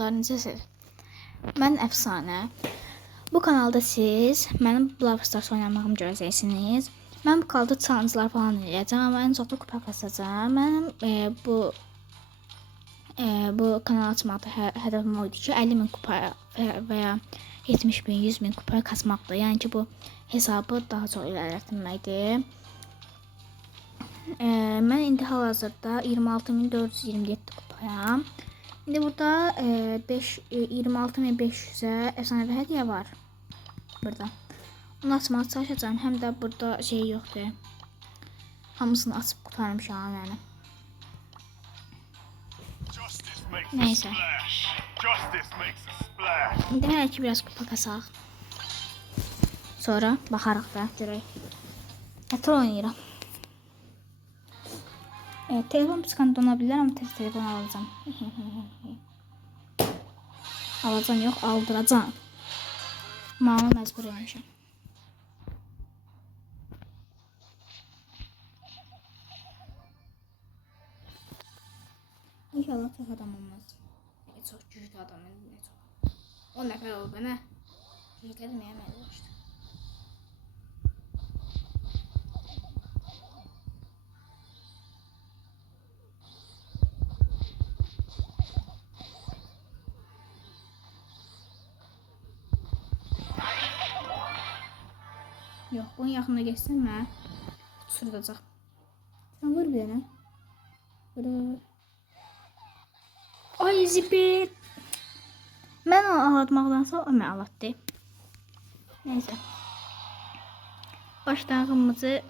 dostlar, necəsiz? Mən Əfsanə. Bu kanalda siz mənim Brawl Stars oynamağımı görəcəksiniz. Mən bu kanalda challenge'lar falan eləyəcəm, amma ən çox da kupa kasacağım. Mənim bu kanalı açmaqda hədəfim oydu ki, 50.000 kupa və ya 70.000, 100.000 kupa kasmaqdır. Yəni ki, bu hesabı daha çox ilerletməkdir. Mən indi hal-hazırda 26.427 kupayam. İndi burada 26.500'ə efsanevi hədiyyə var. Burada. Onu açmağa çalışacağım. Həm də burada şey yoxdur. Hamısını açıb qurtarmışam yəni. Neyse. İndi hələ ki biraz kupa kasaq. Sonra baxarıq da görək. Nətər oynayıram. Telefon pıskan donabilir ama tez telefon alacağım. Alacağım yok, aldıracağım. Mağla məcbur eləmişəm. İnşallah çox adam olmaz. Çox güclü adam. 10 nəfər oldu nə? Güclədməyəm əlləşdim. Yox, bunun yaxına geçsəm mən sürüdəcək. Sən vur bir yana. Vur. Ay zibir. Mən onu ağlatmaqdansa o mən ağlatdı. Neyse. Başlanğıcımızı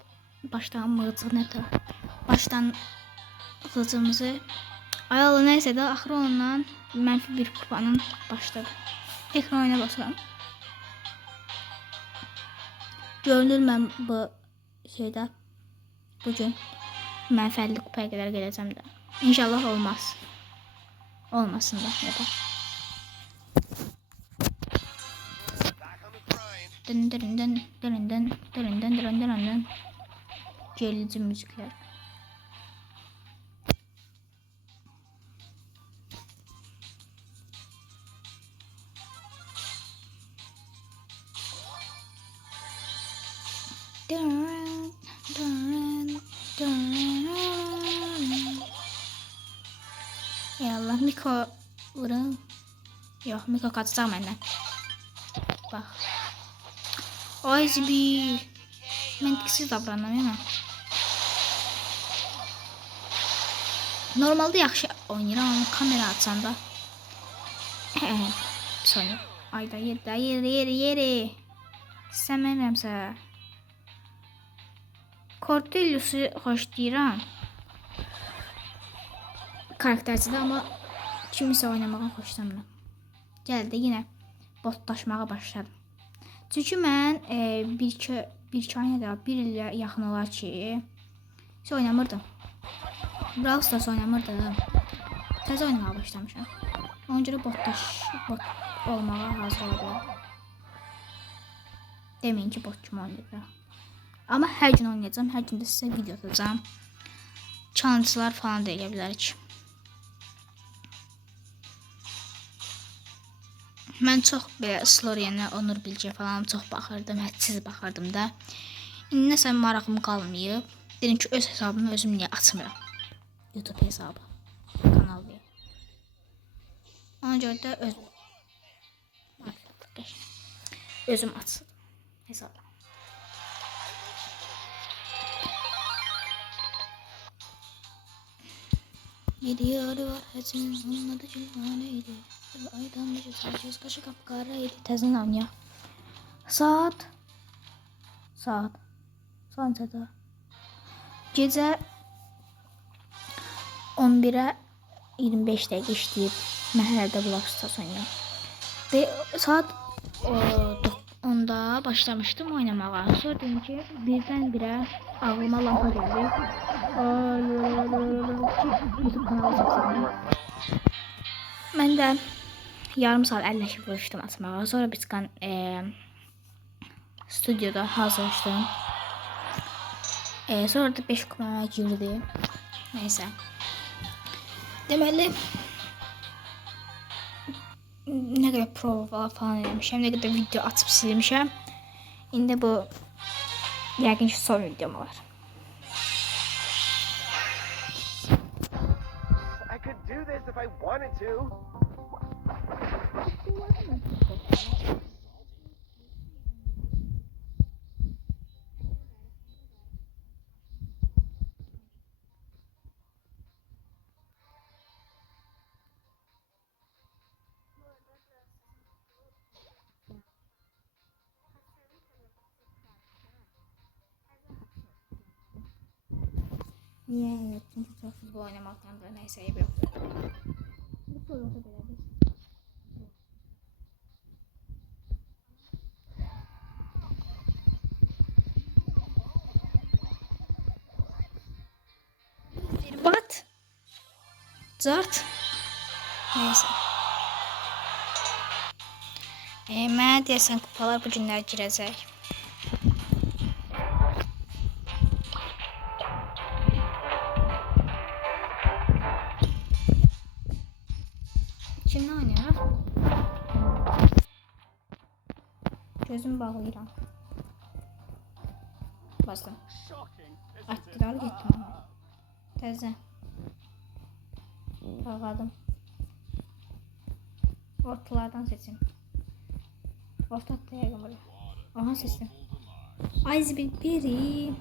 ayalı neyse də axırı ondan mənfi bir kupanın başladı. Tekrar oyuna basıram. Görünür mən bu şeydə bugün mənfi 50 kupaya qədər gələcəm də. İnşallah olmaz. Olmasın da ya da. Dın. Gerici müzikler. Ya Allah, Miko vurun. Yok, Miko kaçacak məndən. Bak. Ay zibil. Məntiqsiz davranıram. Normalde yaxşı oynayıram ama kamera açanda. Sonra. Ayda yeri. Səmənəmsə. Cordelius'u xoşlayıram. Karaktercidə, amma kimisə oynamağı xoşlamıram. Gəldi yenə botlaşmağa başladım. Çünki mən bir il yaxın olar ki oynamırdım. Brawl Stars oynamırdım. Təzə oynamağa başlamışam. Ona görə bot olmağa hazır ola. Deməyin ki bot kimi oynayıram. Amma hər gün oynayacağım, hər gün də sizə video atacağım. Challenge'lar falan da eləyə bilərik. Mən çox belə Slorian'a, Onur Bilge'yə falan çox baxırdım, hədsiz baxırdım da. İndi nəsə marağım qalmayıb. Dedim ki, öz hesabımı özüm niyə açmıram? YouTube hesabı, kanal deyə. Ona görə də özüm açdım hesabı. Gidiyor var həcim, onun adı Cülhaneydi. Aydan necə çalışıyoruz, qaşı qapqara idi. Təzən oynayaq. Saat neçədə? Gecə 11'ə 25 dəqiqə işləyib. Mən hələ də Brawl Stars oynayıram. Və saat 10'da başlamışdım oynamağa. Sonra dedim ki, birdən-birə ağlıma lampa gəldi. YouTube kanalı çəksəm. Mən də yarım saat əlləşib vuruşdum açmağa. Sonra biz stüdyoda hazırlaşdım. Sonra da 5 kupaya girdi. Neyse. Deməli nə qədər prova falan eləmişəm, nə qədər video açıb silmişəm. İndi bu yəqin ki son videom var. I could do this if I wanted to. Niye? Evet, çünkü çok futbol oynamaktan da neyse yok. Bu soruda belə bir. Bat. Zart. Neyse. Mənə deyəsən kupalar bu günlər girəcək. Kimle oynayır? Gözüm bağlayıram. Bastım. Aktiral getdim onu. Təzə. Bağladım. Ortalardan seçim. Orta atlayalım buraya. Aha seçtim. Ayz biri.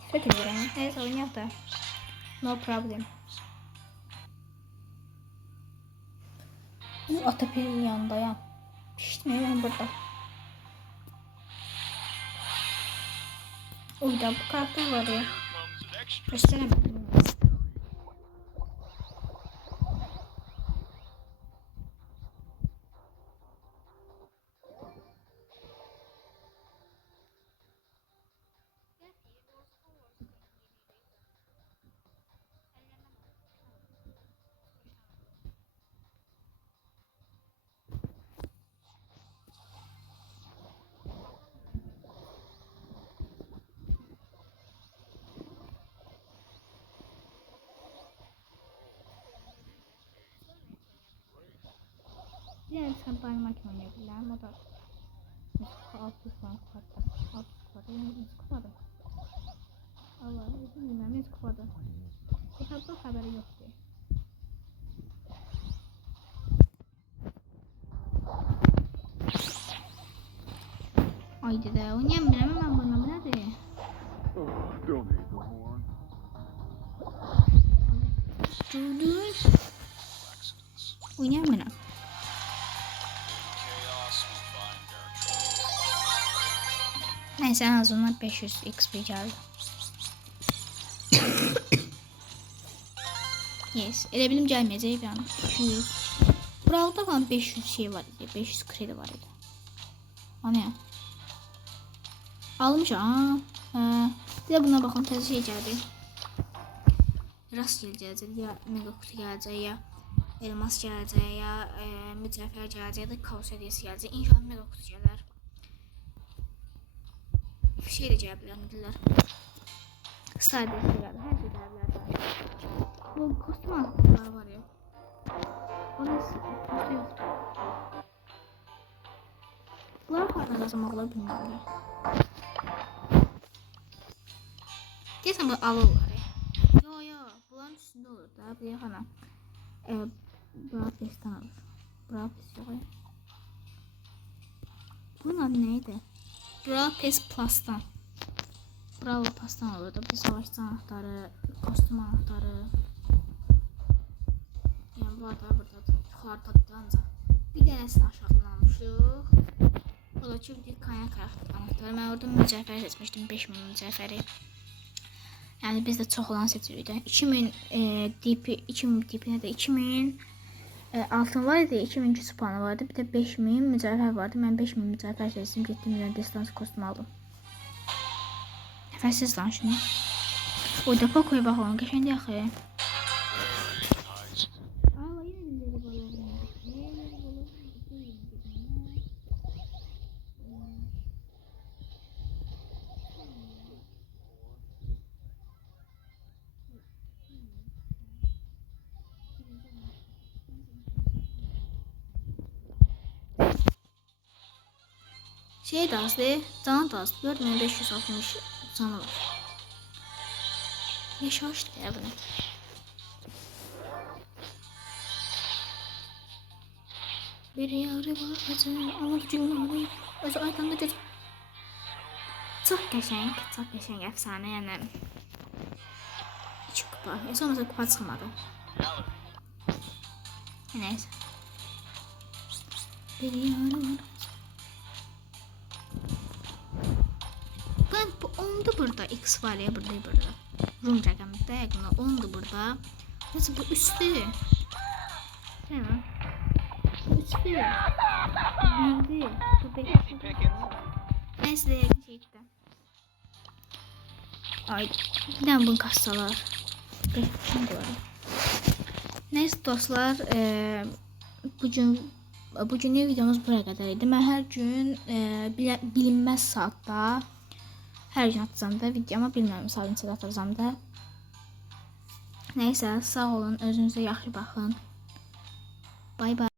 Nefret ediyorum. Evet oynayaq da. No problem. Bu Atapil'in yanındayım. Piştmeyeyim burada. Uyda bu karakter var ya. Gösteremedim. Yani sen baymak oynayabilirim. O da altı falan kupada. Altı kupada. Yani biz kupada. Allah'ım bilmem biz kupada. Hesapta haberi yoktu. Ay dede oynayamıyorum ben bunu. Nerede? Don't need the horn. Dur. Oynayamıyorum. Neyse en azından 500 XP geldi. Yes. Elə bilim gəlməyəcək yani. 200. Burada falan 500 şey var idi. 500 kredi var idi. O ne? Almış ha. Bir de buna bakın təzə şey gəldi. Rast gələcək ya mega kutu gələcək ya elmas gələcək ya mücevher gələcək ya da kaos hediyesi gələcək. İnşallah mega kutu gələr. Şey de gələ bilər. Sadece gəlir. Hər şey gələ bilər. Bu kostüm altınlar var ya. O nasıl? Kostüm yoktu. Bunlar hardan kazanmakla bilmirəm. Deyəsən bu alırlar ya. Yo. Bunların üstünde olur da. Bir yaxana. Brapes'ten alır. Brapes yok ya. Bunun adı neydi? Brapes Plus'tan. Bravo Plus'tan olurdu. Bir savaşçı anahtarı, kostüm anahtarı. Yani bu arada burada yukarıda ancaq. Bir dənəsini aşağıdan almışıq. O da ki bir kaynak anahtarı. Ben orada mücevher seçmiştim. 5000 mücevheri. Yani biz de çok olan seçirik də. 2000 DP, 2000 DP nə də 2000 altın var idi, 2000 güc puanı vardı. Bir de 5000 mücevher vardı. Ben 5000 mücevher seçtim. Getdim bir distans kostüm aldım. Nəfəssiz lan şunu. Oyda Poco'ya baxalım. Qəşəngdir axı. Şey də azdır, canı da azdır. 4560 canı var. Yaşamışdır ya bunu. Bir yarı var acı, ama cümle özü aydınlı göz. Çox qəşəng əfsanə, yəni 2 kupa. Sonrası kupa çıxmadı. Neyse. Bir yarı var. Ben bu 10'du burada, X var ya burada. Rum rəqəmi dəqiqlə 10'du burada. Nasıl bu üstü? Değil mi? Üstü. Nerede? Bu Easy pickings. neyse dəqiq şeydi. Ay, bir dənə bunu kassalar. Şimdi var. Neyse dostlar, bugünlük videomuz buraya kadar idi. Mən hər gün bilinməz saatda hər gün atacağım da videoma, bilmirəm saatını atacağım da. Neyse, sağ olun, özünüzə yaxşı baxın. Bay bay.